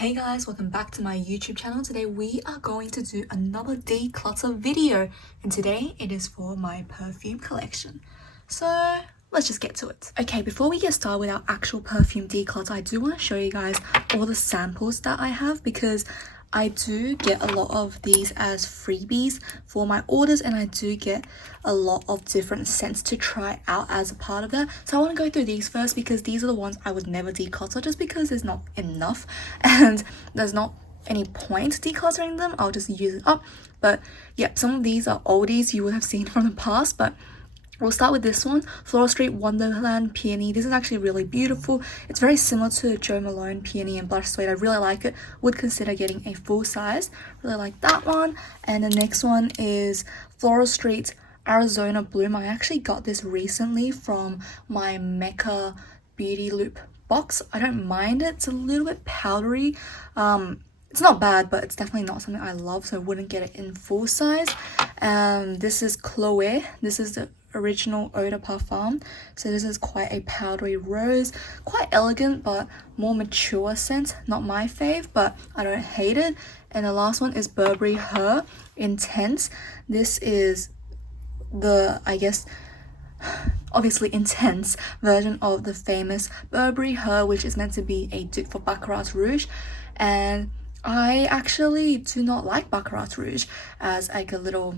Hey guys, welcome back to my YouTube channel. Today we are going to do another declutter video, and today it is for my perfume collection. So let's just get to it. Okay, before we get started with our actual perfume declutter, I do want to show you guys all the samples that I have, because I do get a lot of these as freebies for my orders, and I do get a lot of different scents to try out as a part of that. So I want to go through these first, because these are the ones I would never declutter, just because there's not enough and there's not any point decluttering them. I'll just use it up. But yeah, some of these are oldies you would have seen from the past, but we'll start with this one, Floral Street Wonderland Peony. This is actually really beautiful. It's very similar to Jo Malone Peony and Blush Suede. I really like it. Would consider getting a full size. Really like that one. And the next one is Floral Street Arizona Bloom. I actually got this recently from my Mecca Beauty Loop box. I don't mind it. It's a little bit powdery. It's not bad, but it's definitely not something I love, so I wouldn't get it in full size. This is Chloe. This is the original eau de parfum. So this is quite a powdery rose, quite elegant but more mature scent. Not my fave, but I don't hate it. And the last one is Burberry Her Intense. This is the, I guess, obviously intense version of the famous Burberry Her, which is meant to be a dupe for Baccarat Rouge. And I actually do not like Baccarat Rouge as like a little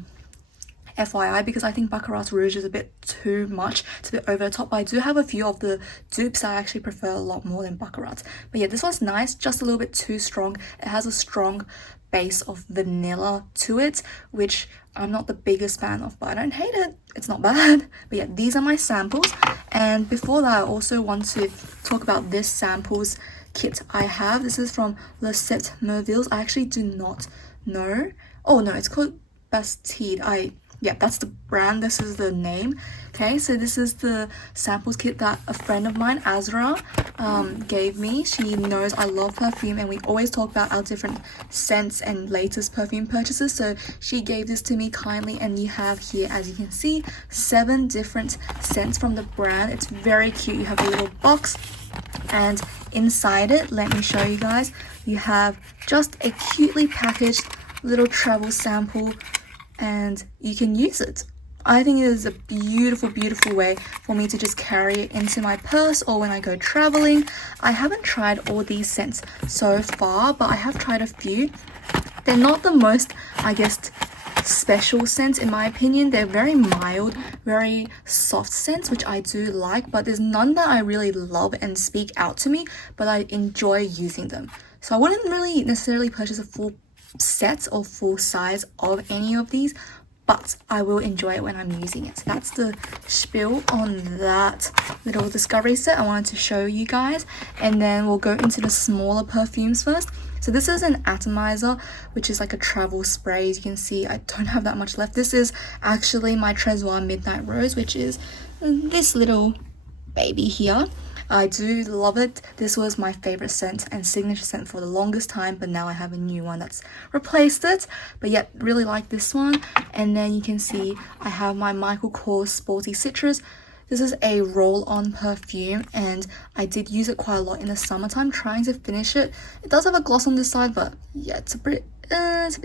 FYI, because I think Baccarat Rouge is a bit too much. It's a bit over the top, but I do have a few of the dupes I actually prefer a lot more than Baccarat. But yeah, this one's nice, just a little bit too strong. It has a strong base of vanilla to it, which I'm not the biggest fan of, but I don't hate it. It's not bad. But yeah, these are my samples. And before that, I also want to talk about this samples kit I have. This is from Les Sept Merveilles. I actually do not know. Oh no, it's called Bastide. Yeah, that's the brand. This is the name. Okay, so this is the samples kit that a friend of mine, Azra, gave me. She knows I love perfume, and we always talk about our different scents and latest perfume purchases. So she gave this to me kindly, and you have here, as you can see, 7 different scents from the brand. It's very cute. You have a little box, and inside it, let me show you guys, you have just a cutely packaged little travel sample, and you can use it. I think it is a beautiful, beautiful way for me to just carry it into my purse or when I go traveling. I haven't tried all these scents so far, but I have tried a few. They're not the most, I guess, special scents in my opinion. They're very mild, very soft scents, which I do like, but there's none that I really love and speak out to me, but I enjoy using them. So I wouldn't really necessarily purchase a full set or full size of any of these, but I will enjoy it when I'm using it. So that's the spiel on that little discovery set I wanted to show you guys. And then we'll go into the smaller perfumes first. So this is an atomizer, which is like a travel spray. As you can see, I don't have that much left. This is actually my Trezoir Midnight Rose, which is this little baby here. I do love it. This was my favorite scent and signature scent for the longest time, but now I have a new one that's replaced it. But yeah, really like this one. And then you can see I have my Michael Kors Sporty Citrus. This is a roll-on perfume, and I did use it quite a lot in the summertime, trying to finish it. It does have a gloss on this side, but yeah, it's a bit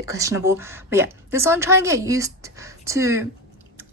questionable. But yeah, this one I'm trying to get used to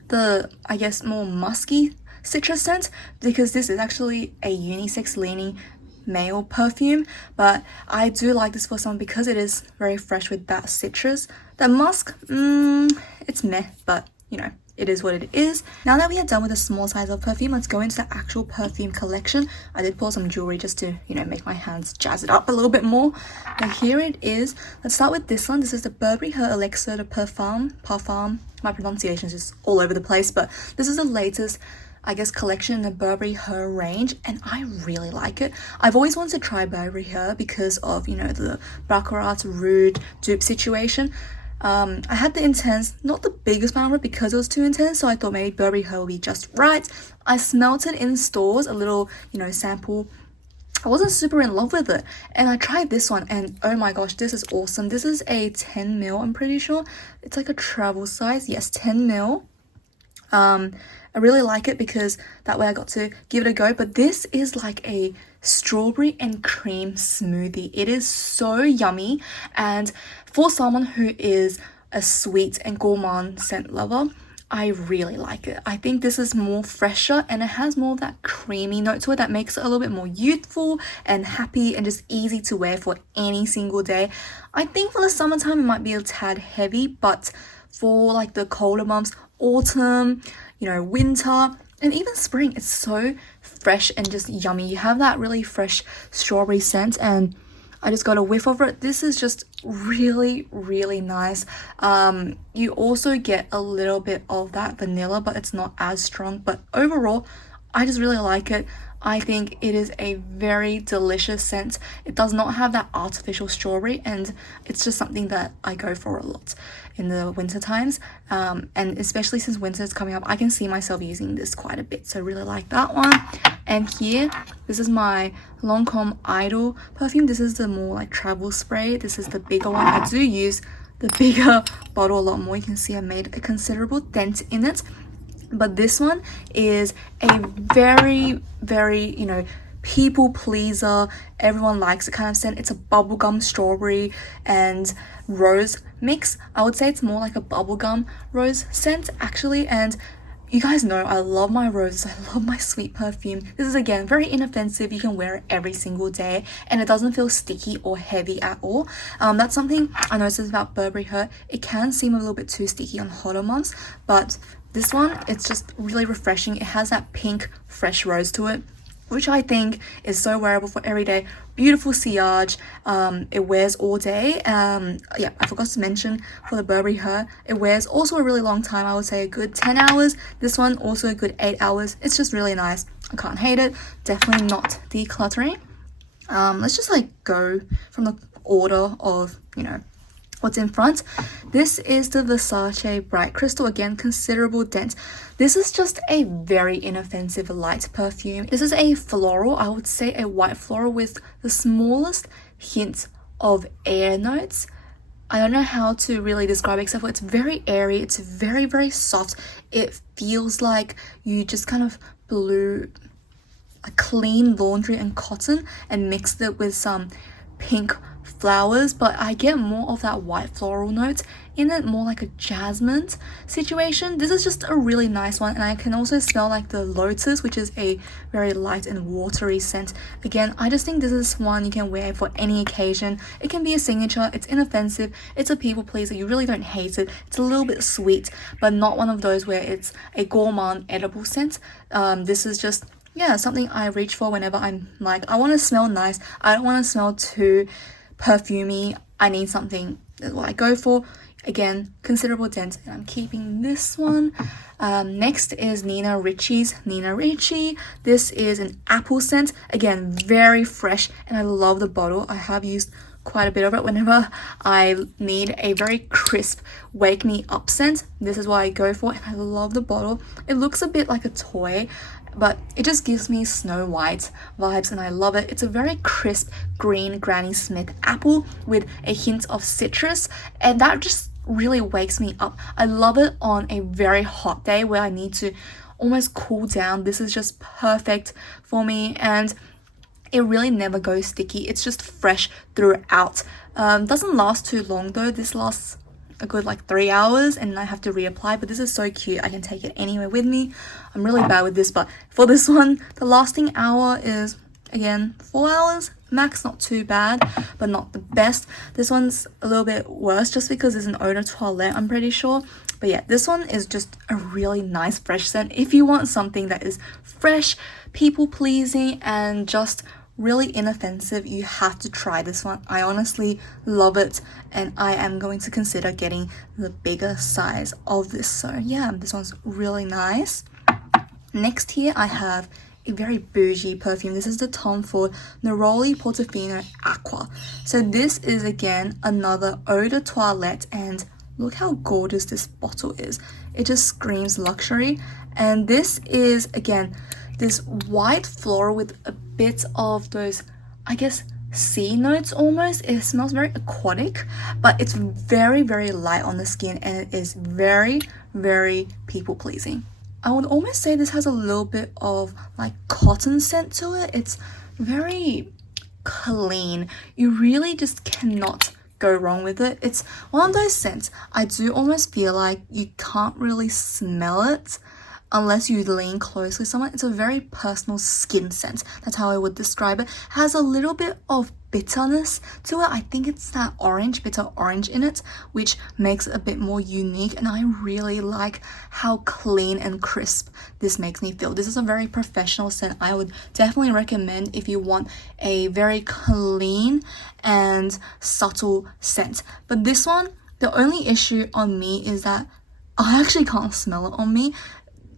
the, I guess, more musky citrus scent, because this is actually a unisex leaning male perfume, but I do like this for some because it is very fresh with that citrus. The musk, it's meh, but you know, it is what it is. Now that we are done with the small size of perfume, let's go into the actual perfume collection. I did pull some jewelry just to, you know, make my hands jazz it up a little bit more. Now here it is. Let's start with this one. This is the Burberry Her Elixir de Parfum. My pronunciation is just all over the place, but this is the latest, I guess, collection in the Burberry Her range, and I really like it. I've always wanted to try Burberry Her because of, you know, the Baccarat Rouge dupe situation. I had the Intense, not the biggest fan of it because it was too intense, so I thought maybe Burberry Her would be just right. I smelt it in stores, a little, you know, sample. I wasn't super in love with it, and I tried this one, and oh my gosh, this is awesome. This is a 10 ml, I'm pretty sure. It's like a travel size. Yes, 10 ml. I really like it because that way I got to give it a go, but this is like a strawberry and cream smoothie. It is so yummy, and for someone who is a sweet and gourmand scent lover, I really like it. I think this is more fresher and it has more of that creamy note to it that makes it a little bit more youthful and happy and just easy to wear for any single day. I think for the summertime it might be a tad heavy, but for like the colder months, autumn, you know, winter, and even spring, it's so fresh and just yummy. You have that really fresh strawberry scent, and I just got a whiff of it. This is just really, really nice. You also get a little bit of that vanilla, but it's not as strong. But overall, I just really like it. I think it is a very delicious scent. It does not have that artificial strawberry, and it's just something that I go for a lot in the winter times. And especially since winter is coming up, I can see myself using this quite a bit. So I really like that one. And here, this is my Lancome Idol perfume. This is the more like travel spray. This is the bigger one. I do use the bigger bottle a lot more. You can see I made a considerable dent in it. But this one is a very, very, you know, people pleaser. Everyone likes it kind of scent. It's a bubblegum strawberry and rose mix. I would say it's more like a bubblegum rose scent actually. And you guys know I love my roses. I love my sweet perfume. This is again very inoffensive. You can wear it every single day and it doesn't feel sticky or heavy at all. That's something I noticed about Burberry Her. It can seem a little bit too sticky on hotter months, but this one, it's just really refreshing. It has that pink fresh rose to it, which I think is so wearable for every day. Beautiful sillage. It wears all day. Yeah, I forgot to mention for the Burberry Her, it wears also a really long time. I would say a good 10 hours. This one also a good 8 hours. It's just really nice. I can't hate it. Definitely not decluttering. Let's just like go from the order of, you know, what's in front. This is the Versace Bright Crystal. Again, considerable dent. This is just a very inoffensive light perfume. This is a floral, I would say a white floral with the smallest hint of air notes. I don't know how to really describe it except for it's very airy. It's very, very soft. It feels like you just kind of blew a clean laundry and cotton and mixed it with some pink flowers, but I get more of that white floral note in it, more like a jasmine situation. This is just a really nice one, and I can also smell like the lotus, which is a very light and watery scent. Again, I just think this is one you can wear for any occasion. It can be a signature. It's inoffensive. It's a people pleaser. You really don't hate it. It's a little bit sweet, but not one of those where it's a gourmand edible scent. This is just, yeah, something I reach for whenever I'm like, I want to smell nice. I don't want to smell too perfumey. I need something, that's what I go for. Again, considerable dent, and I'm keeping this one. Next is Richie's Nina Richie. This is an apple scent. Again, very fresh, and I love the bottle. I have used quite a bit of it whenever I need a very crisp wake me up scent. This is what I go for, and I love the bottle. It looks a bit like a toy, but it just gives me Snow White vibes, and I love it. It's a very crisp green Granny Smith apple with a hint of citrus, and that just really wakes me up. I love it on a very hot day where I need to almost cool down. This is just perfect for me, and it really never goes sticky. It's just fresh throughout. Doesn't last too long though. This lasts a good like 3 hours and I have to reapply, but this is so cute. I can take it anywhere with me. I'm really bad with this, but for this one, the lasting hour is again 4 hours max. Not too bad, but not the best. This one's a little bit worse just because it's an eau de toilette, I'm pretty sure. But yeah, this one is just a really nice fresh scent. If you want something that is fresh, people pleasing, and just really inoffensive, you have to try this one. I honestly love it, and I am going to consider getting the bigger size of this. So yeah, this one's really nice. Next here I have a very bougie perfume. This is the Tom Ford Neroli Portofino Aqua. So this is again another eau de toilette, and look how gorgeous this bottle is. It just screams luxury. And this is again this white floral with a bit of those, I guess, sea notes almost. It smells very aquatic, but it's very, very light on the skin, and it is very, very people pleasing. I would almost say this has a little bit of like cotton scent to it. It's very clean. You really just cannot go wrong with it. It's one of those scents I do almost feel like you can't really smell it unless you lean closely with someone. It's a very personal skin scent. That's how I would describe it. Has a little bit of bitterness to it. I think it's that orange, bitter orange in it, which makes it a bit more unique, and I really like how clean and crisp this makes me feel. This is a very professional scent. I would definitely recommend if you want a very clean and subtle scent. But this one, the only issue on me is that I actually can't smell it on me.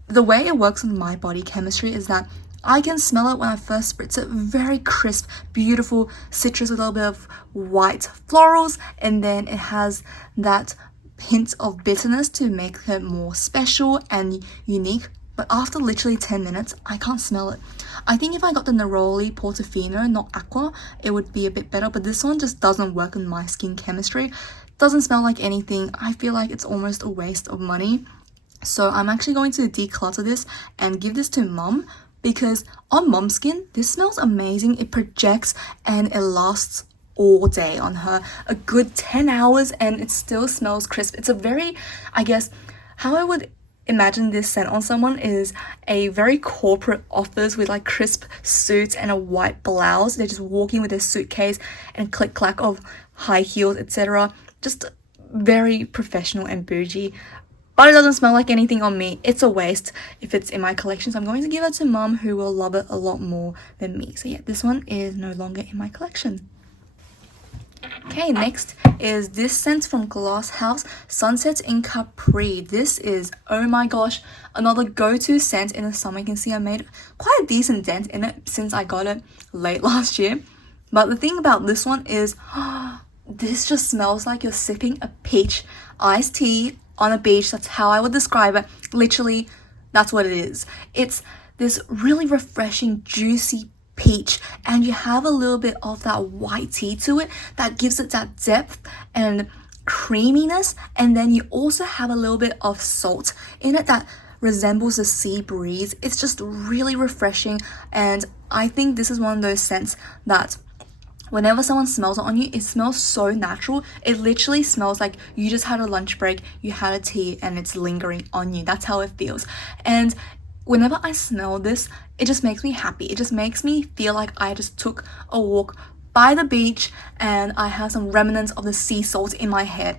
The way it works with my body chemistry is that I can smell it when I first spritz it. Very crisp, beautiful citrus with a little bit of white florals, and then it has that hint of bitterness to make it more special and unique. But after literally 10 minutes, I can't smell it. I think if I got the Neroli Portofino, not Aqua, it would be a bit better, but this one just doesn't work in my skin chemistry. Doesn't smell like anything. I feel like it's almost a waste of money. So I'm actually going to declutter this and give this to mum, because on mum's skin, this smells amazing. It projects and it lasts all day on her. A good 10 hours and it still smells crisp. It's a very, I guess, how I would imagine this scent on someone is a very corporate office with like crisp suits and a white blouse. They're just walking with their suitcase and click clack of high heels, etc. Just very professional and bougie. But it doesn't smell like anything on me. It's a waste if it's in my collection. So I'm going to give it to mum, who will love it a lot more than me. So yeah, this one is no longer in my collection. Okay, next is this scent from Glass House, Sunset in Capri. This is, oh my gosh, another go-to scent in the summer. You can see I made quite a decent dent in it since I got it late last year. But the thing about this one is, this just smells like you're sipping a peach iced tea on a beach. That's how I would describe it. Literally, that's what it is. It's this really refreshing, juicy peach, and you have a little bit of that white tea to it that gives it that depth and creaminess, and then you also have a little bit of salt in it that resembles the sea breeze. It's just really refreshing, and I think this is one of those scents that whenever someone smells it on you, it smells so natural. It literally smells like you just had a lunch break, you had a tea, and it's lingering on you. That's how it feels. And whenever I smell this, it just makes me happy. It just makes me feel like I just took a walk by the beach and I have some remnants of the sea salt in my hair.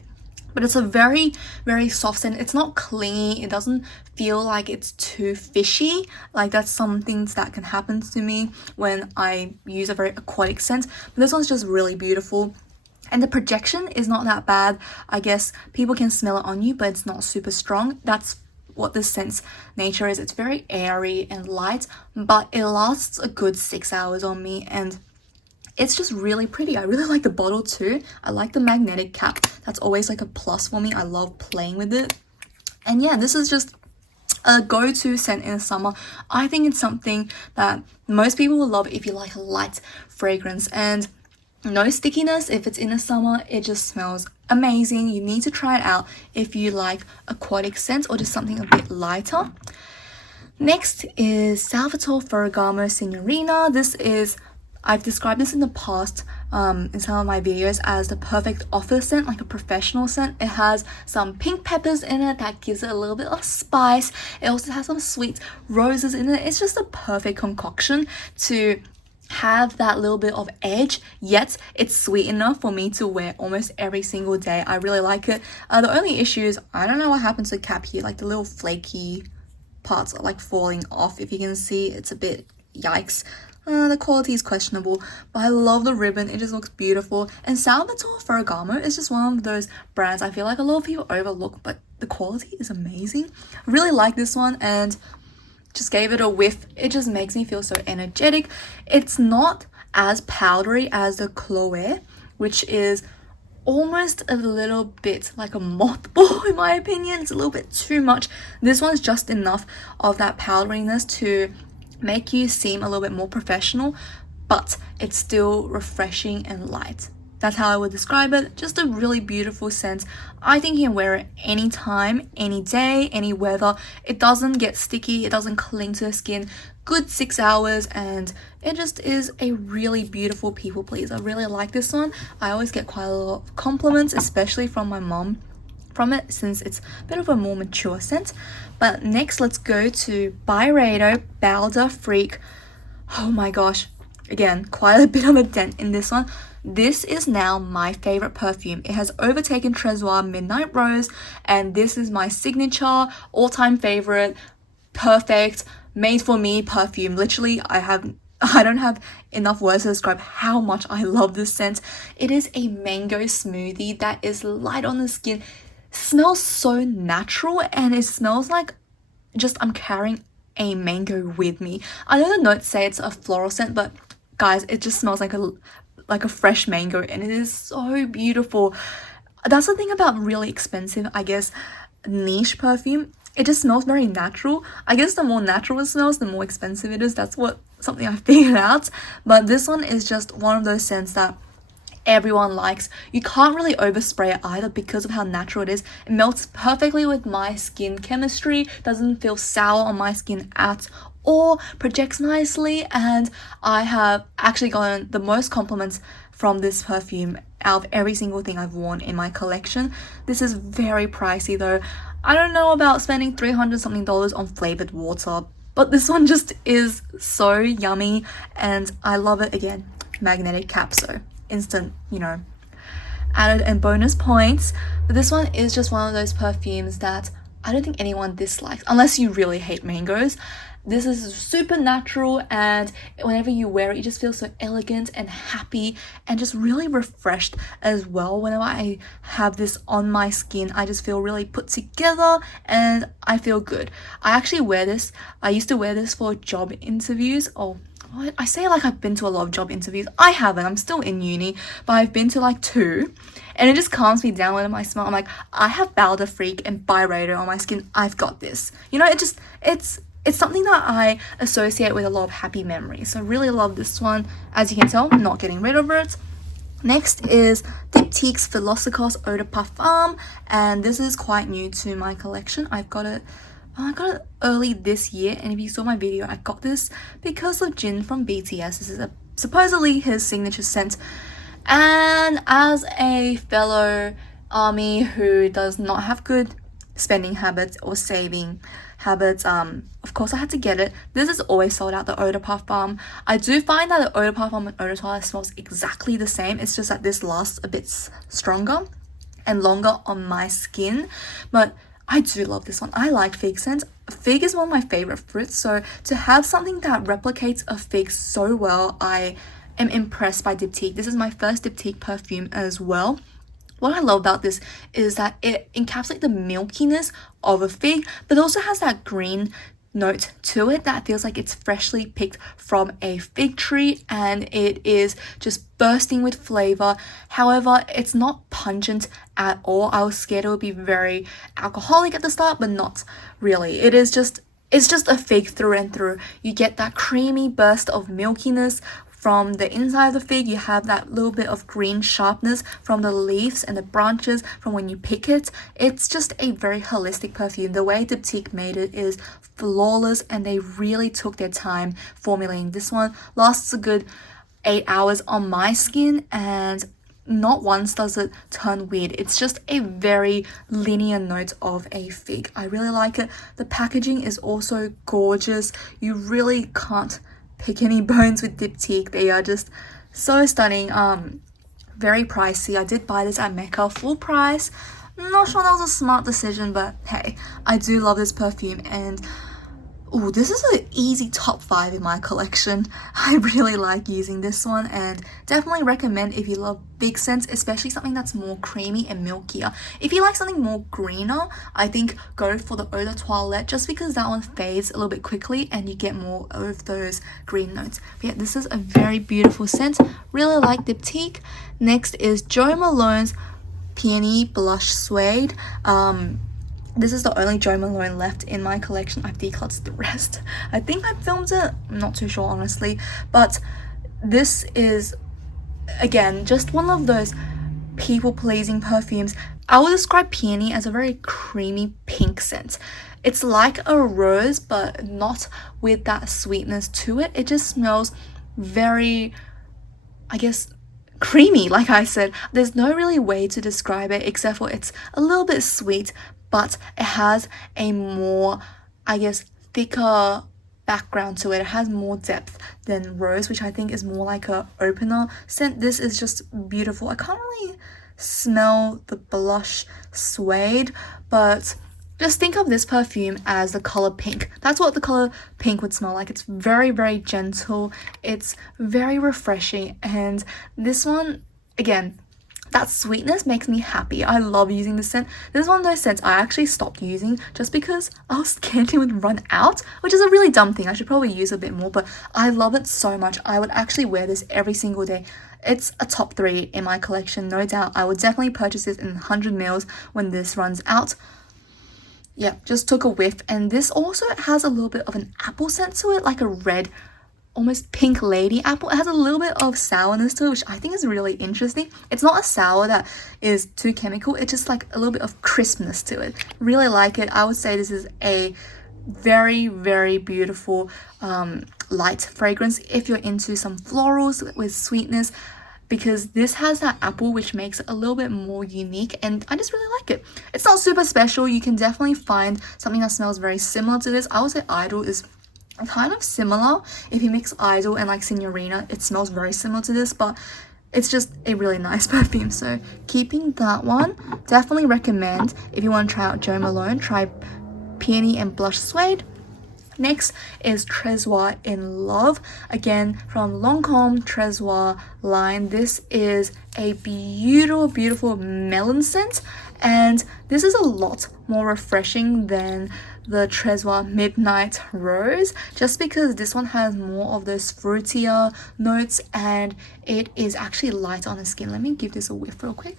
But it's a very, very soft scent. It's not clingy. It doesn't feel like it's too fishy. Like that's some things that can happen to me when I use a very aquatic scent. But this one's just really beautiful. And the projection is not that bad. I guess people can smell it on you, but it's not super strong. That's what this scent's nature is. It's very airy and light, but it lasts a good 6 hours on me, and it's just really pretty. I really like the bottle too. I like the magnetic cap. That's always like a plus for me. I love playing with it. And yeah, this is just a go-to scent in the summer. I think it's something that most people will love if you like a light fragrance, and no stickiness. If it's in the summer, it just smells amazing. You need to try it out if you like aquatic scents or just something a bit lighter. Next is Salvatore Ferragamo Seniorina. This is, I've described this in the past in some of my videos as the perfect office scent, like a professional scent. It has some pink peppers in it that gives it a little bit of spice. It also has some sweet roses in it. It's just a perfect concoction to have that little bit of edge, yet it's sweet enough for me to wear almost every single day. I really like it. The only issue is, I don't know what happens to the cap here, like the little flaky parts are like falling off. If you can see, it's a bit yikes. The quality is questionable, but I love the ribbon. It just looks beautiful. And Salvatore Ferragamo is just one of those brands I feel like a lot of people overlook, but the quality is amazing. I really like this one, and just gave it a whiff. It just makes me feel so energetic. It's not as powdery as the Chloe, which is almost a little bit like a mothball in my opinion. It's a little bit too much. This one's just enough of that powderiness to make you seem a little bit more professional, but it's still refreshing and light. That's how I would describe it. Just a really beautiful scent. I think you can wear it anytime, any day, any weather. It doesn't get sticky. It doesn't cling to the skin. good 6 hours, and it just is a really beautiful people pleaser. I really like this one. I always get quite a lot of compliments, especially from my mom, from it, since it's a bit of a more mature scent. But next, let's go to Byredo Powder Freak. Oh my gosh, again, quite a bit of a dent in this one. This is now my favorite perfume. It has overtaken Trezoir Midnight Rose, and this is my signature, all-time favorite, perfect, made for me perfume. Literally, I don't have enough words to describe how much I love this scent. It is a mango smoothie that is light on the skin, smells so natural, and it smells like just I'm carrying a mango with me. I know the notes say it's a floral scent, but guys, it just smells like a fresh mango, and it is so beautiful. That's the thing about really expensive, I guess, niche perfume. It just smells very natural. I guess the more natural it smells, the more expensive it is. That's something I figured out. But this one is just one of those scents that everyone likes. You can't really overspray it either because of how natural it is. It melts perfectly with my skin chemistry, doesn't feel sour on my skin at all, projects nicely, and I have actually gotten the most compliments from this perfume out of every single thing I've worn in my collection. This is very pricey though. I don't know about spending $300 something on flavored water, but this one just is so yummy, and I love it. Again, magnetic cap, so instant, added and bonus points. But this one is just one of those perfumes that I don't think anyone dislikes, unless you really hate mangoes. This is super natural, and whenever you wear it, you just feel so elegant and happy and just really refreshed as well. Whenever I have this on my skin, I just feel really put together and I feel good. I actually wear this. I used to wear this for job interviews. I say like I've been to a lot of job interviews. I haven't. I'm still in uni, but I've been to like 2. And it just calms me down whenever I smell. I'm like, I have Powder Freak and Byredo on my skin. I've got this. It's something that I associate with a lot of happy memories. So I really love this one. As you can tell, I'm not getting rid of it. Next is Diptyque's Philosopher's Eau de Parfum, and this is quite new to my collection. I got it early this year, and if you saw my video, I got this because of Jin from BTS. This is supposedly his signature scent. And as a fellow ARMY who does not have good spending habits or saving habits, of course I had to get it. This is always sold out, the Eau de Parfum. I do find that the Eau de Parfum and Eau de Toilette smells exactly the same. It's just that this lasts a bit stronger and longer on my skin. But I do love this one. I like fig scents. Fig is one of my favorite fruits, so to have something that replicates a fig so well, I am impressed by Diptyque. This is my first Diptyque perfume as well. What I love about this is that it encapsulates the milkiness of a fig, but also has that green note to it that feels like it's freshly picked from a fig tree, and it is just bursting with flavor. However, it's not pungent at all. I was scared it would be very alcoholic at the start, but not really. It's just a fig through and through. You get that creamy burst of milkiness from the inside of the fig. You have that little bit of green sharpness from the leaves and the branches from when you pick it. It's just a very holistic perfume. The way Diptyque made it is flawless, and they really took their time formulating this one. Lasts a good 8 hours on my skin, and not once does it turn weird. It's just a very linear note of a fig. I really like it. The packaging is also gorgeous. You really can't pick any bones with Diptyque. They are just so stunning. Very pricey. I did buy this at Mecca full price. Not sure that was a smart decision, but hey, I do love this perfume, and this is an easy top 5 in my collection. I really like using this one, and definitely recommend if you love big scents, especially something that's more creamy and milkier. If you like something more greener, I think go for the Eau de Toilette, just because that one fades a little bit quickly and you get more of those green notes. But yeah, this is a very beautiful scent. Really like Diptyque. Next is Jo Malone's Peony Blush Suede. This is the only Jo Malone left in my collection. I've decluttered the rest. I think I filmed it. I'm not too sure, honestly. But this is, again, just one of those people-pleasing perfumes, I would describe Peony as a very creamy pink scent. It's like a rose, but not with that sweetness to it. It just smells very, I guess, creamy. Like I said, there's no really way to describe it except for it's a little bit sweet, but it has a more, I guess, thicker background to it. It has more depth than rose, which I think is more like a opener scent. This is just beautiful. I can't really smell the blush suede, but just think of this perfume as the color pink. That's what the color pink would smell like. It's very, very gentle. It's very refreshing. And this one, again, that sweetness makes me happy. I love using this scent. This is one of those scents I actually stopped using just because I was scared it would run out, which is a really dumb thing. I should probably use a bit more, but I love it so much. I would actually wear this every single day. It's a top 3 in my collection, no doubt. I would definitely purchase this in 100 mils when this runs out. Yeah, just took a whiff, and this also has a little bit of an apple scent to it, like a red, almost pink lady apple. It has a little bit of sourness to it, which I think is really interesting. It's not a sour that is too chemical, it's just like a little bit of crispness to it. Really like it. I would say this is a very, very beautiful light fragrance if you're into some florals with sweetness, because this has that apple which makes it a little bit more unique, and I just really like it. It's not super special. You can definitely find something that smells very similar to this. I would say Idol is kind of similar. If you mix Idol and like Seniorina, it smells very similar to this, but it's just a really nice perfume. So keeping that one, definitely recommend. If you want to try out Jo Malone, try Peony and Blush Suede. Next is Trezoir in Love, again from Lancome Trezoir line. This is a beautiful, beautiful melon scent, and this is a lot more refreshing than the Trezoir Midnight Rose, just because this one has more of those fruitier notes and it is actually light on the skin. Let me give this a whiff real quick.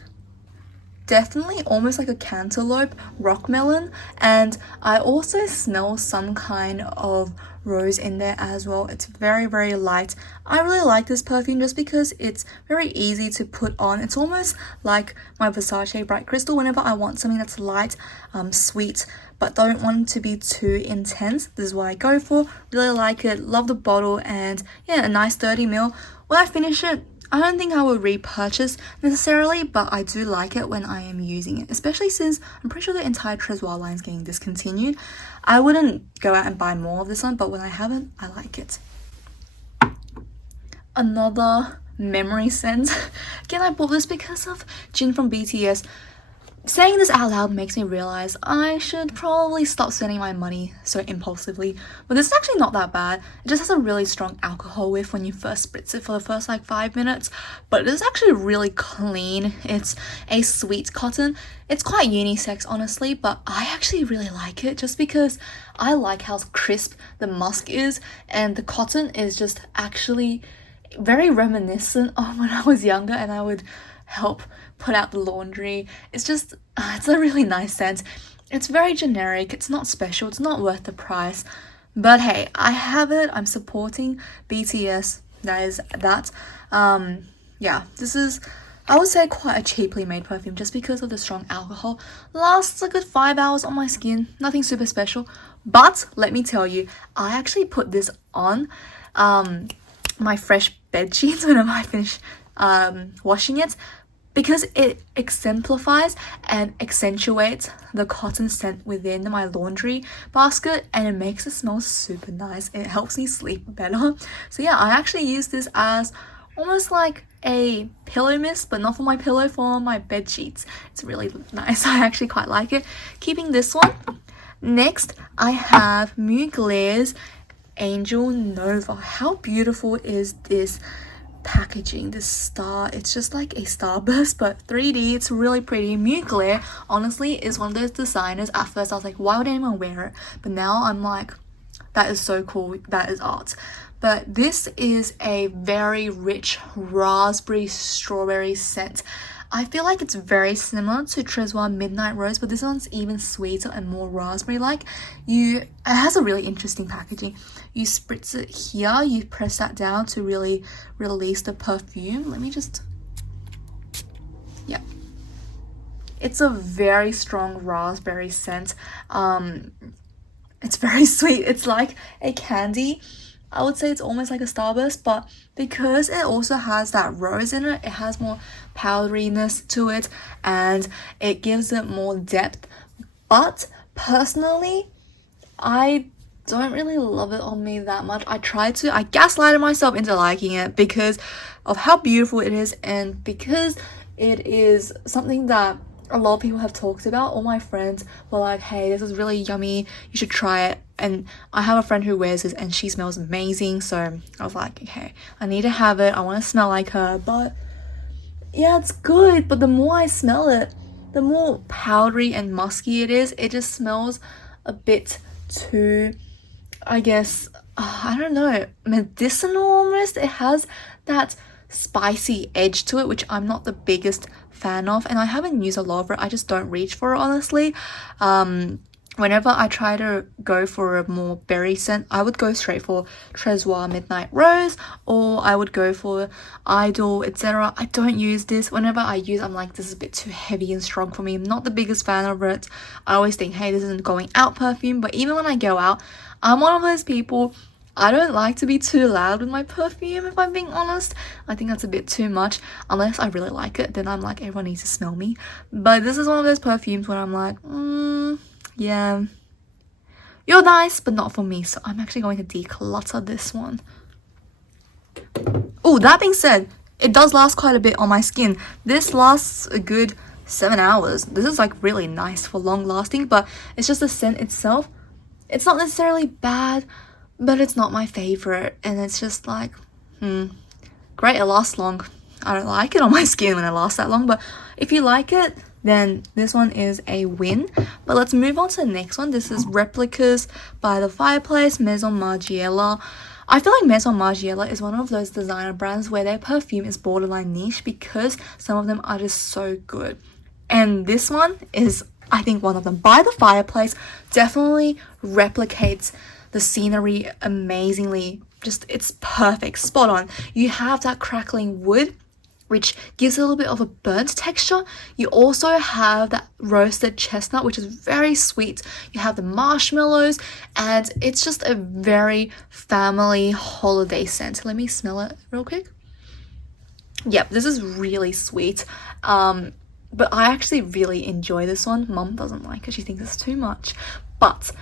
Definitely almost like a cantaloupe rock melon, and I also smell some kind of rose in there as well. It's very, very light. I really like this perfume just because it's very easy to put on. It's almost like my Versace Bright Crystal. Whenever I want something that's light, sweet, but don't want it to be too intense, this is what I go for. Really like it, love the bottle, and yeah, a nice 30 ml. When I finish it, I don't think I will repurchase necessarily, but I do like it when I am using it, especially since I'm pretty sure the entire Trezoir line is getting discontinued. I wouldn't go out and buy more of this one, but when I have it, I like it. Another memory scent. Again, I bought this because of Jin from BTS. Saying this out loud makes me realize I should probably stop spending my money so impulsively, but this is actually not that bad. It just has a really strong alcohol whiff when you first spritz it for the first like 5 minutes, but it is actually really clean. It's a sweet cotton. It's quite unisex honestly, but I actually really like it just because I like how crisp the musk is, and the cotton is just actually very reminiscent of when I was younger and I would help put out the laundry. It's just it's a really nice scent. It's very generic, it's not special, it's not worth the price, but hey, I have it. I'm supporting BTS. That is that. Yeah, this is, I would say, quite a cheaply made perfume just because of the strong alcohol. Lasts a good 5 hours on my skin, nothing super special, but let me tell you, I actually put this on my fresh bed sheets whenever I finish washing it, because it exemplifies and accentuates the cotton scent within my laundry basket, and it makes it smell super nice. It helps me sleep better. So yeah, I actually use this as almost like a pillow mist, but not for my pillow, for my bed sheets. It's really nice. I actually quite like it. Keeping this one. Next, I have Mugler's Angel Nova. How beautiful is this packaging? This star, it's just like a starburst but 3D. It's really pretty. Mugler honestly is one of those designers. At first I was like, why would anyone wear it? But now I'm like, that is so cool, that is art. But this is a very rich raspberry strawberry scent. I feel like it's very similar to Trezoir Midnight Rose, but this one's even sweeter and more raspberry-like. It has a really interesting packaging. You spritz it here, you press that down to really release the perfume. Let me just... Yeah, it's a very strong raspberry scent. It's very sweet. It's like a candy. I would say it's almost like a starburst, but because it also has that rose in it, it has more powderiness to it and it gives it more depth. But personally, I don't really love it on me that much. I gaslighted myself into liking it because of how beautiful it is and because it is something that a lot of people have talked about. All my friends were like, hey, this is really yummy, you should try it. And I have a friend who wears this and she smells amazing, so I was like, okay, I need to have it, I want to smell like her. But yeah, it's good, but the more I smell it, the more powdery and musky it is. It just smells a bit too, I guess, I don't know, medicinal almost. It has that spicy edge to it, which I'm not the biggest fan of, and I haven't used a lot of it. I just don't reach for it, honestly. Whenever I try to go for a more berry scent, I would go straight for Trezoir Midnight Rose, or I would go for Idol, etc. I don't use this. Whenever I use, I'm like, this is a bit too heavy and strong for me. I'm not the biggest fan of it. I always think, hey, this isn't going out perfume. But even when I go out, I'm one of those people, I don't like to be too loud with my perfume, if I'm being honest. I think that's a bit too much. Unless I really like it, then I'm like, everyone needs to smell me. But this is one of those perfumes where I'm like, yeah, you're nice, but not for me. So I'm actually going to declutter this one. Oh, that being said, it does last quite a bit on my skin. This lasts a good 7 hours. This is like really nice for long lasting, but it's just the scent itself. It's not necessarily bad, but it's not my favorite. And it's just like, great, it lasts long. I don't like it on my skin when it lasts that long, but if you like it, then this one is a win. But let's move on to the next one. This is Replicas by the Fireplace, Maison Margiela. I feel like Maison Margiela is one of those designer brands where their perfume is borderline niche because some of them are just so good. And this one is, I think, one of them. By the Fireplace definitely replicates the scenery amazingly. Just, it's perfect, spot on. You have that crackling wood, which gives a little bit of a burnt texture. You also have that roasted chestnut, which is very sweet. You have the marshmallows, and it's just a very family holiday scent. Let me smell it real quick. Yep, this is really sweet. But I actually really enjoy this one. Mum doesn't like it. She thinks it's too much. But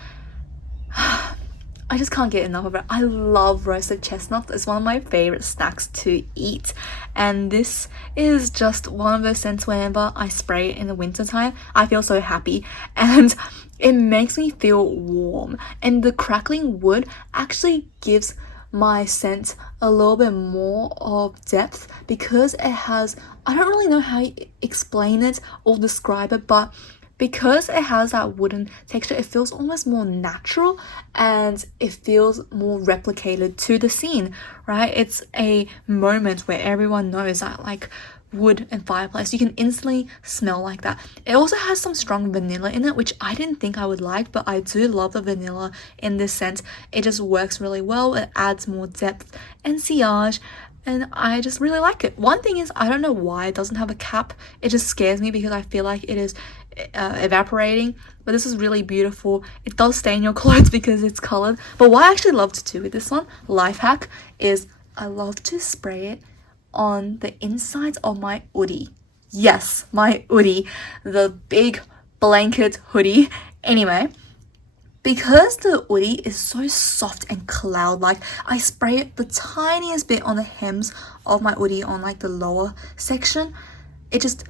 I just can't get enough of it. I love roasted chestnuts. It's one of my favorite snacks to eat. And this is just one of those scents whenever I spray it in the winter time, I feel so happy. And it makes me feel warm. And the crackling wood actually gives my scent a little bit more of depth because it has, I don't really know how to explain it or describe it, but because it has that wooden texture, it feels almost more natural and it feels more replicated to the scene, right? It's a moment where everyone knows that, like, wood and fireplace, you can instantly smell like that. It also has some strong vanilla in it, which I didn't think I would like, but I do love the vanilla in this scent. It just works really well. It adds more depth and sillage, and I just really like it. One thing is, I don't know why it doesn't have a cap. It just scares me because I feel like it is evaporating, but this is really beautiful. It does stain your clothes because it's colored, but what I actually love to do with this one, life hack, is I love to spray it on the insides of my hoodie. Yes, my hoodie, the big blanket hoodie. Anyway, because the hoodie is so soft and cloud-like, I spray it the tiniest bit on the hems of my hoodie, on like the lower section. It just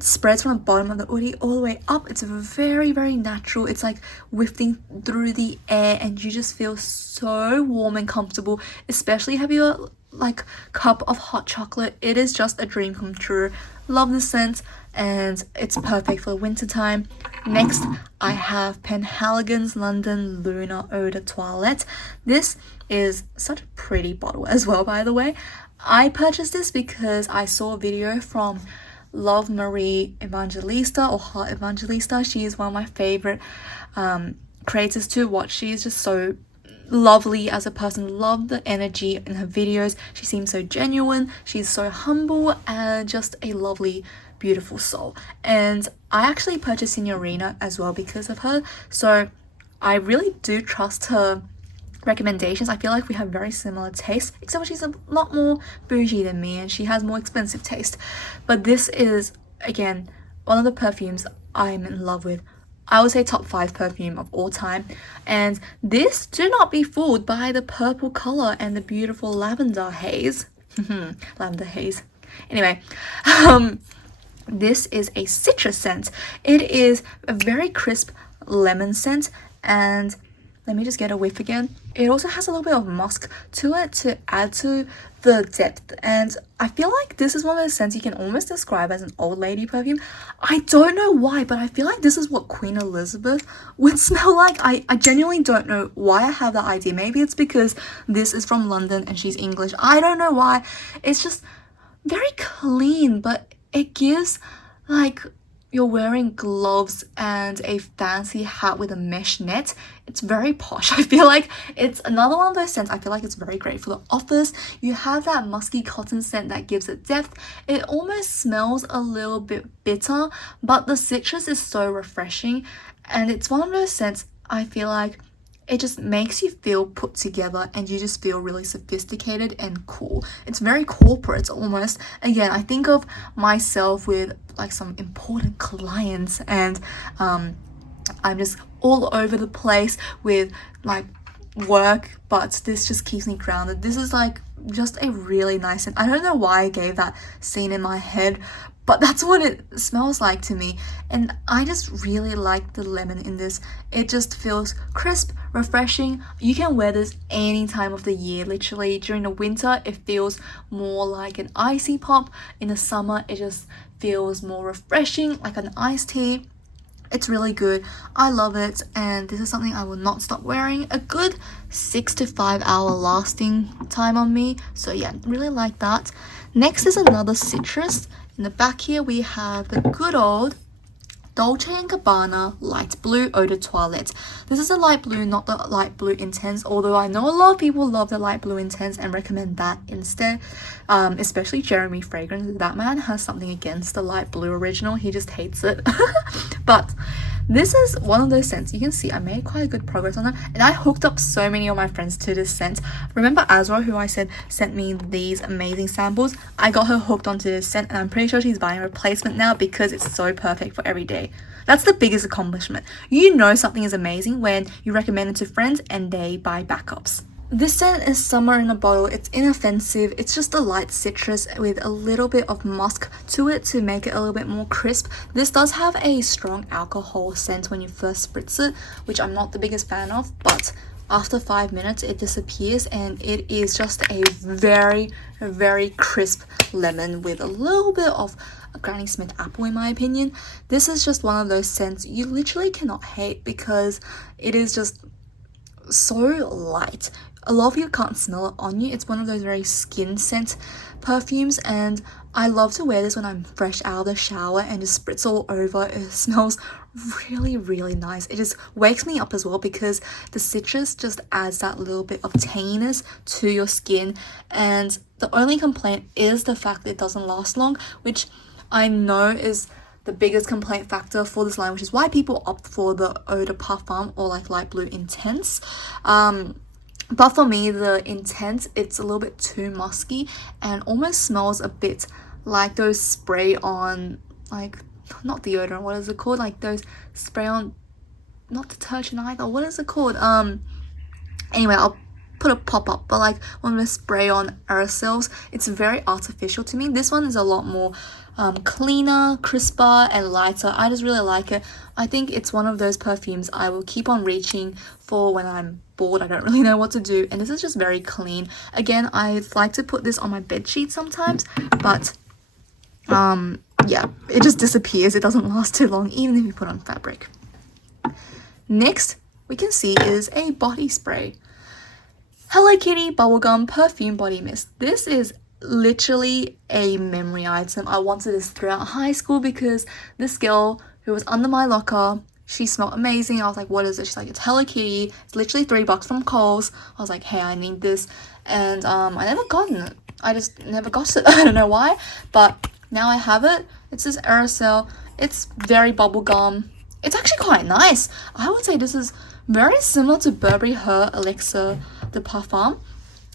spreads from the bottom of the hoodie all the way up. It's very, very natural. It's like wafting through the air and you just feel so warm and comfortable, especially have your like cup of hot chocolate. It is just a dream come true. Love the scent and it's perfect for the winter time. Next, I have Penhaligons London Lunar Eau de Toilette. This is such a pretty bottle as well, by the way. I purchased this because I saw a video from Love Marie Evangelista or Heart Evangelista. She is one of my favorite creators to watch. She is just so lovely as a person. Love the energy in her videos. She seems so genuine. She's so humble and just a lovely, beautiful soul. And I actually purchased Seniorina as well because of her, so I really do trust her recommendations. I feel like we have very similar tastes, except for she's a lot more bougie than me and she has more expensive taste. But this is, again, one of the perfumes I'm in love with. I would say top 5 perfume of all time. And this, do not be fooled by the purple color and the beautiful lavender haze. Lavender haze. Anyway, this is a citrus scent. It is a very crisp lemon scent, and let me just get a whiff again. It also has a little bit of musk to it to add to the depth, and I feel like this is one of those scents you can almost describe as an old lady perfume. I don't know why, but I feel like this is what Queen Elizabeth would smell like. I genuinely don't know why I have that idea. Maybe it's because this is from London and she's English. I don't know why. It's just very clean, but it gives like you're wearing gloves and a fancy hat with a mesh net. It's very posh. I feel like it's another one of those scents. I feel like it's very great for the office. You have that musky cotton scent that gives it depth. It almost smells a little bit bitter, but the citrus is so refreshing. And it's one of those scents I feel like it just makes you feel put together and you just feel really sophisticated and cool. It's very corporate almost. Again, I think of myself with like some important clients and I'm just all over the place with like work, but this just keeps me grounded. This is like just a really nice, and I don't know why I gave that scene in my head, but that's what it smells like to me. And I just really like the lemon in this. It just feels crisp, refreshing. You can wear this any time of the year. Literally during the winter it feels more like an icy pop. In the summer it just feels more refreshing, like an iced tea. It's really good. I love it, and this is something I will not stop wearing. A good 6 to 5 hour lasting time on me. So yeah, really like that. Next is another citrus. In the back here we have the good old Dolce & Gabbana Light Blue Eau de Toilette. This is a light blue, not the light blue intense, although I know a lot of people love the light blue intense and recommend that instead. Especially Jeremy Fragrance. That man has something against the light blue original. He just hates it. But this is one of those scents. You can see I made quite a good progress on it, and I hooked up so many of my friends to this scent. Remember Azra, who I said sent me these amazing samples? I got her hooked onto this scent, and I'm pretty sure she's buying a replacement now because it's so perfect for every day. That's the biggest accomplishment. You know something is amazing when you recommend it to friends and they buy backups. This scent is summer in a bottle. It's inoffensive. It's just a light citrus with a little bit of musk to it to make it a little bit more crisp. This does have a strong alcohol scent when you first spritz it, which I'm not the biggest fan of, but after 5 minutes it disappears, and it is just a very, very crisp lemon with a little bit of a Granny Smith apple in my opinion. This is just one of those scents you literally cannot hate because it is just so light. A lot of you can't smell it on you. It's one of those very skin scent perfumes, and I love to wear this when I'm fresh out of the shower and just spritz all over. It smells really, really nice. It just wakes me up as well because the citrus just adds that little bit of tanginess to your skin. And the only complaint is the fact that it doesn't last long, which I know is the biggest complaint factor for this line, which is why people opt for the Eau de Parfum or like light blue intense. But for me, the intense, it's a little bit too musky and almost smells a bit like those spray on, like, not deodorant, what is it called? Like those spray on, not detergent either, what is it called? Anyway, I'll put a pop-up, but like one of the spray on aerosols. It's very artificial to me. This one is a lot more cleaner, crisper and lighter. I just really like it. I think it's one of those perfumes I will keep on reaching for when I'm bored, I don't really know what to do, and this is just very clean. Again, I like to put this on my bed sheet sometimes, but yeah, it just disappears. It doesn't last too long even if you put on fabric. Next we can see is a body spray. Hello Kitty Bubblegum Perfume Body Mist. This is literally a memory item. I wanted this throughout high school because this girl who was under my locker, she smelled amazing. I was like, what is it? She's like, it's Hello Kitty. It's literally $3 from Kohl's. I was like, hey, I need this. And I never gotten it. I just never got it. I don't know why, but now I have it. It's this aerosol. It's very bubblegum. It's actually quite nice. I would say this is very similar to Burberry Her Elixir, the Parfum,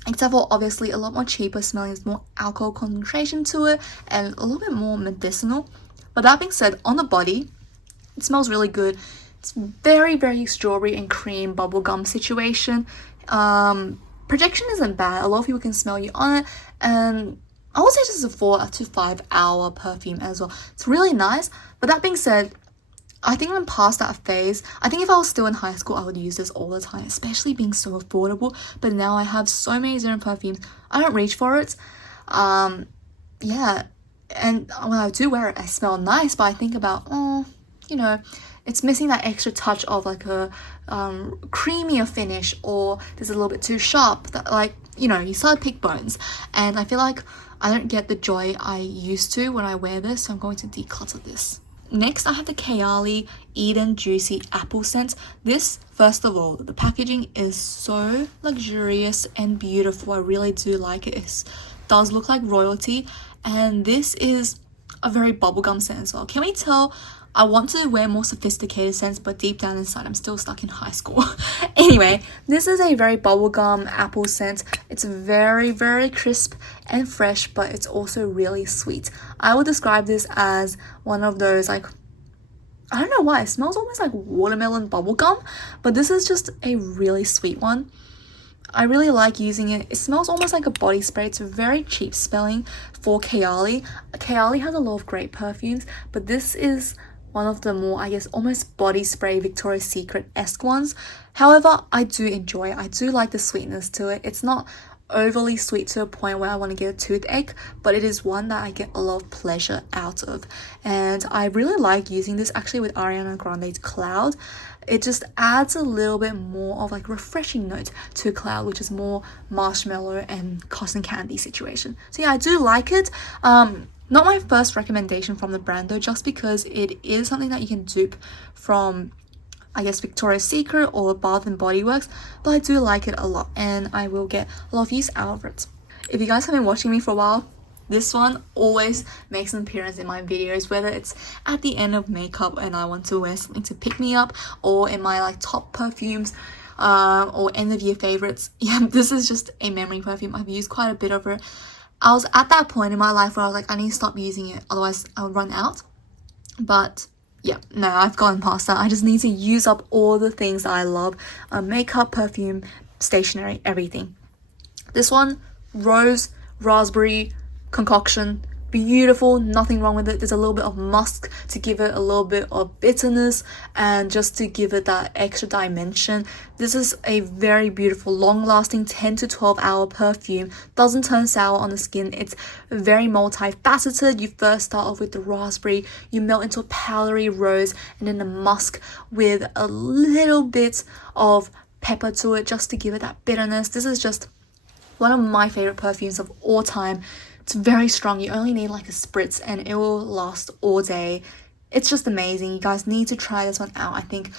except for obviously a lot more cheaper smelling. There's more alcohol concentration to it and a little bit more medicinal. But that being said, on the body, it smells really good. It's very, very strawberry and cream bubblegum situation. Projection isn't bad. A lot of people can smell you on it, and I would say this is a 4 to 5 hour perfume as well. It's really nice. But that being said, I think I'm past that phase. I think if I was still in high school, I would use this all the time, especially being so affordable. But now I have so many different perfumes, I don't reach for it. Yeah, and when I do wear it, I smell nice, but I think about, oh, you know, it's missing that extra touch of like a creamier finish, or there's a little bit too sharp, that, like, you know, you start to pick bones. And I feel like I don't get the joy I used to when I wear this, so I'm going to declutter this. Next, I have the Kayali Eden Juicy Apple Scent. This, first of all, the packaging is so luxurious and beautiful. I really do like it. It does look like royalty. And this is a very bubblegum scent as well. Can we tell? I want to wear more sophisticated scents, but deep down inside, I'm still stuck in high school. Anyway, this is a very bubblegum apple scent. It's very, very crisp and fresh, but it's also really sweet. I would describe this as one of those, like, I don't know why, it smells almost like watermelon bubblegum, but this is just a really sweet one. I really like using it. It smells almost like a body spray. It's very cheap smelling for Kayali. Kayali has a lot of great perfumes, but this is one of the more, I guess, almost body spray Victoria's Secret-esque ones. However, I do enjoy it. I do like the sweetness to it. It's not overly sweet to a point where I want to get a toothache, but it is one that I get a lot of pleasure out of. And I really like using this actually with Ariana Grande's Cloud. It just adds a little bit more of like refreshing note to Cloud, which is more marshmallow and cotton candy situation. So yeah, I do like it. Not my first recommendation from the brand though, just because it is something that you can dupe from, I guess, Victoria's Secret or Bath and Body Works, but I do like it a lot and I will get a lot of use out of it. If you guys have been watching me for a while, this one always makes an appearance in my videos, whether it's at the end of makeup and I want to wear something to pick me up, or in my like top perfumes, or end of year favorites. Yeah, this is just a memory perfume. I've used quite a bit of it. I was at that point in my life where I was like, I need to stop using it, otherwise I'll run out. But yeah, no, I've gone past that. I just need to use up all the things that I love. Makeup, perfume, stationery, everything. This one, rose, raspberry concoction. Beautiful, nothing wrong with it. There's a little bit of musk to give it a little bit of bitterness and just to give it that extra dimension. This is a very beautiful, long-lasting 10 to 12 hour perfume. Doesn't turn sour on the skin. It's very multifaceted. You first start off with the raspberry, you melt into a powdery rose, and then the musk with a little bit of pepper to it just to give it that bitterness. This is just one of my favorite perfumes of all time. It's very strong. You only need like a spritz and it will last all day. It's just amazing. You guys need to try this one out. I think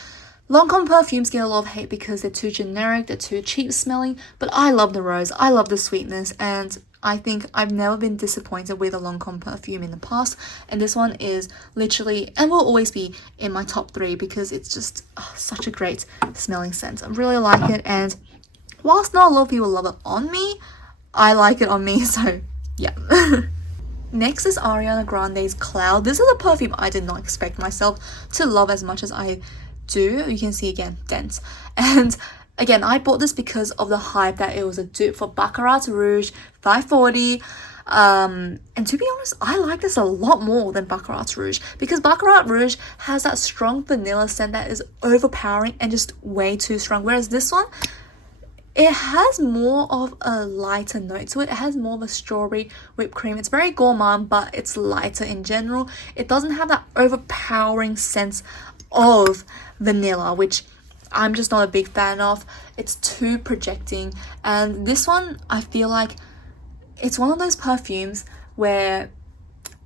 Lancome perfumes get a lot of hate because they're too generic, they're too cheap smelling, but I love the rose, I love the sweetness, and I think I've never been disappointed with a Lancome perfume in the past, and this one is literally and will always be in my top 3 because it's just such a great smelling scent. I really like it, and whilst not a lot of people love it on me, I like it on me, so yeah. Next is Ariana Grande's Cloud. This is a perfume I did not expect myself to love as much as I do. You can see again, dense. And again, I bought this because of the hype that it was a dupe for Baccarat Rouge 540. And to be honest, I like this a lot more than Baccarat Rouge because Baccarat Rouge has that strong vanilla scent that is overpowering and just way too strong. Whereas this one, it has more of a lighter note to it. It has more of a strawberry whipped cream. It's very gourmand, but it's lighter in general. It doesn't have that overpowering sense of vanilla, which I'm just not a big fan of. It's too projecting. And this one, I feel like it's one of those perfumes where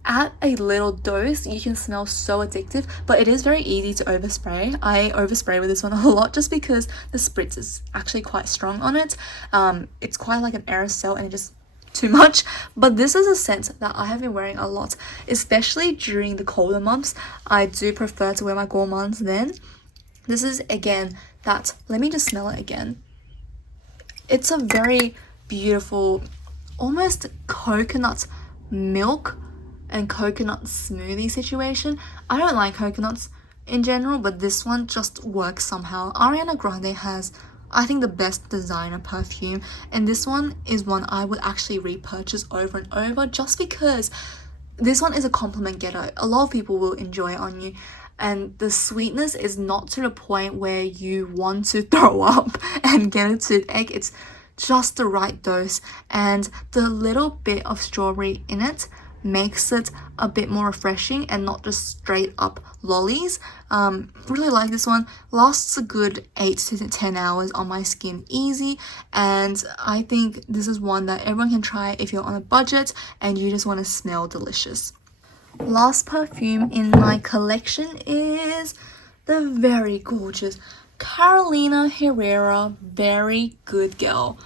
at a little dose you can smell so addictive, but it is very easy to overspray. I overspray with this one a lot just because the spritz is actually quite strong on it. It's quite like an aerosol and it just too much, but this is a scent that I have been wearing a lot, especially during the colder months. I do prefer to wear my gourmands then. This is again that, let me just smell it again. It's a very beautiful, almost coconut milk and coconut smoothie situation. I don't like coconuts in general, but this one just works somehow. Ariana Grande has, I think, the best designer perfume, and this one is one I would actually repurchase over and over, just because this one is a compliment getter. A lot of people will enjoy it on you, and the sweetness is not to the point where you want to throw up and get a toothache. It's just the right dose, and the little bit of strawberry in it makes it a bit more refreshing and not just straight up lollies. Really like this one. Lasts a good 8 to 10 hours on my skin easy, and I think this is one that everyone can try if you're on a budget and you just want to smell delicious. Last perfume in my collection is the very gorgeous Carolina Herrera Very Good Girl.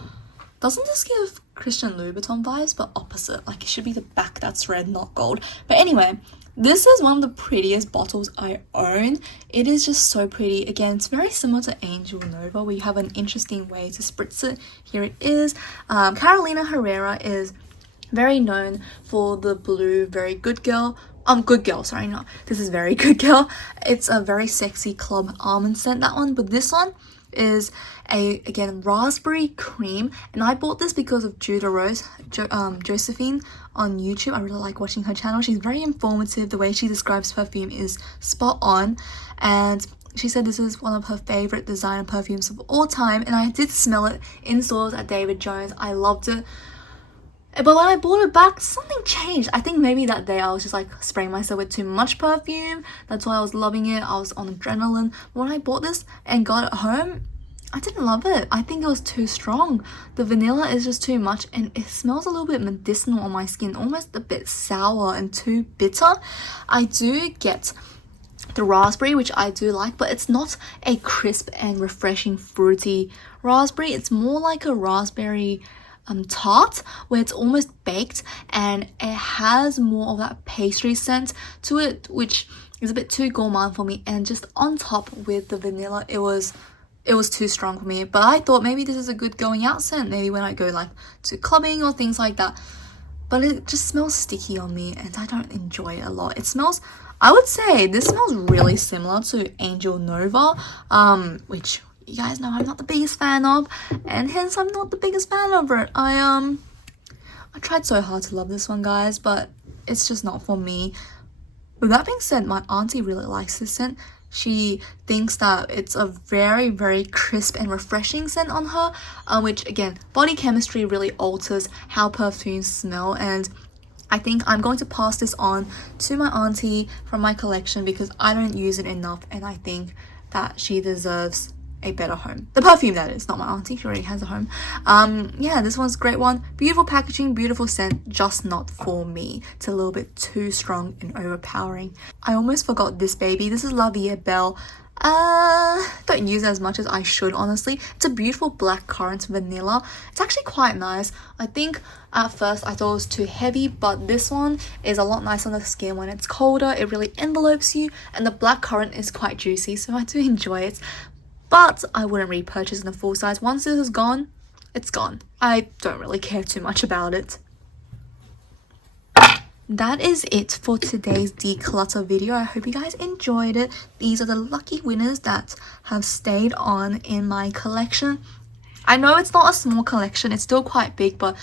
Doesn't this give Christian Louboutin vibes, but opposite? Like, it should be the back that's red, not gold. But anyway, this is one of the prettiest bottles I own. It is just so pretty. Again, it's very similar to Angel Nova, where you have an interesting way to spritz it. Here it is. Carolina Herrera is very known for the blue Very Good Girl. Good Girl, sorry, no. This is Very Good Girl. It's a very sexy club almond scent, that one. But this one is again raspberry cream, and I bought this because of Josephine on YouTube. I really like watching her channel. She's very informative. The way she describes perfume is spot on, and she said this is one of her favorite designer perfumes of all time, and I did smell it in stores at David Jones. I loved it. But when I bought it back, something changed. I think maybe that day I was just like spraying myself with too much perfume. That's why I was loving it. I was on adrenaline. When I bought this and got it home, I didn't love it. I think it was too strong. The vanilla is just too much, and it smells a little bit medicinal on my skin, almost a bit sour and too bitter. I do get the raspberry, which I do like, but it's not a crisp and refreshing fruity raspberry. It's more like a raspberry tart, where it's almost baked and it has more of that pastry scent to it, which is a bit too gourmand for me. And just on top with the vanilla, it was too strong for me. But I thought maybe this is a good going out scent, maybe when I go like to clubbing or things like that. But it just smells sticky on me, and I don't enjoy it a lot. It smells, I would say this smells really similar to Angel Nova, which you guys know I'm not the biggest fan of, and hence I'm not the biggest fan of it. I tried so hard to love this one, guys, but it's just not for me. With that being said, my auntie really likes this scent. She thinks that it's a very, very crisp and refreshing scent on her, which again, body chemistry really alters how perfumes smell, and I think I'm going to pass this on to my auntie from my collection because I don't use it enough, and I think that she deserves a better home. The perfume, that is, not my auntie. She already has a home. Yeah, this one's a great one. Beautiful packaging, beautiful scent, just not for me. It's a little bit too strong and overpowering. I almost forgot this baby. This is Lavia Belle. Don't use it as much as I should, honestly. It's a beautiful black currant vanilla. It's actually quite nice. I think at first I thought it was too heavy, but this one is a lot nicer on the skin when it's colder. It really envelopes you, and the black currant is quite juicy, so I do enjoy it. But I wouldn't repurchase in the full size. Once this is gone, it's gone. I don't really care too much about it. That is it for today's declutter video. I hope you guys enjoyed it. These are the lucky winners that have stayed on in my collection. I know it's not a small collection, it's still quite big, but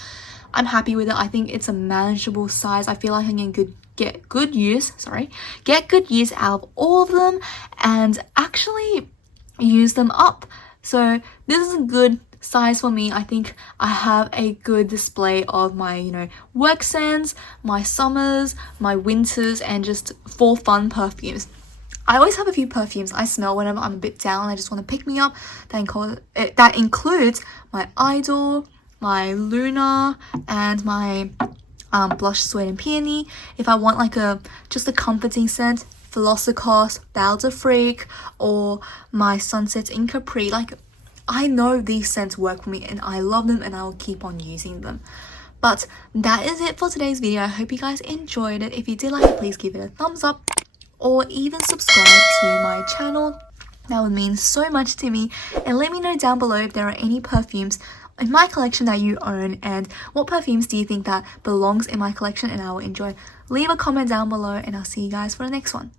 I'm happy with it. I think it's a manageable size. I feel like I can get good use out of all of them and actually use them up. So this is a good size for me. I think I have a good display of my work scents, my summers, my winters, and just for fun perfumes. I always have a few perfumes I smell whenever I'm a bit down. I just want to pick me up. That includes my Idol, my Luna, and my blush, suede, and peony. If I want like just a comforting scent, Velocicos, Belle de Freak, or my Sunsets in Capri. Like, I know these scents work for me and I love them, and I will keep on using them. But that is it for today's video. I hope you guys enjoyed it. If you did like it, please give it a thumbs up or even subscribe to my channel. That would mean so much to me. And let me know down below if there are any perfumes in my collection that you own, and what perfumes do you think that belongs in my collection and I will enjoy. Leave a comment down below and I'll see you guys for the next one.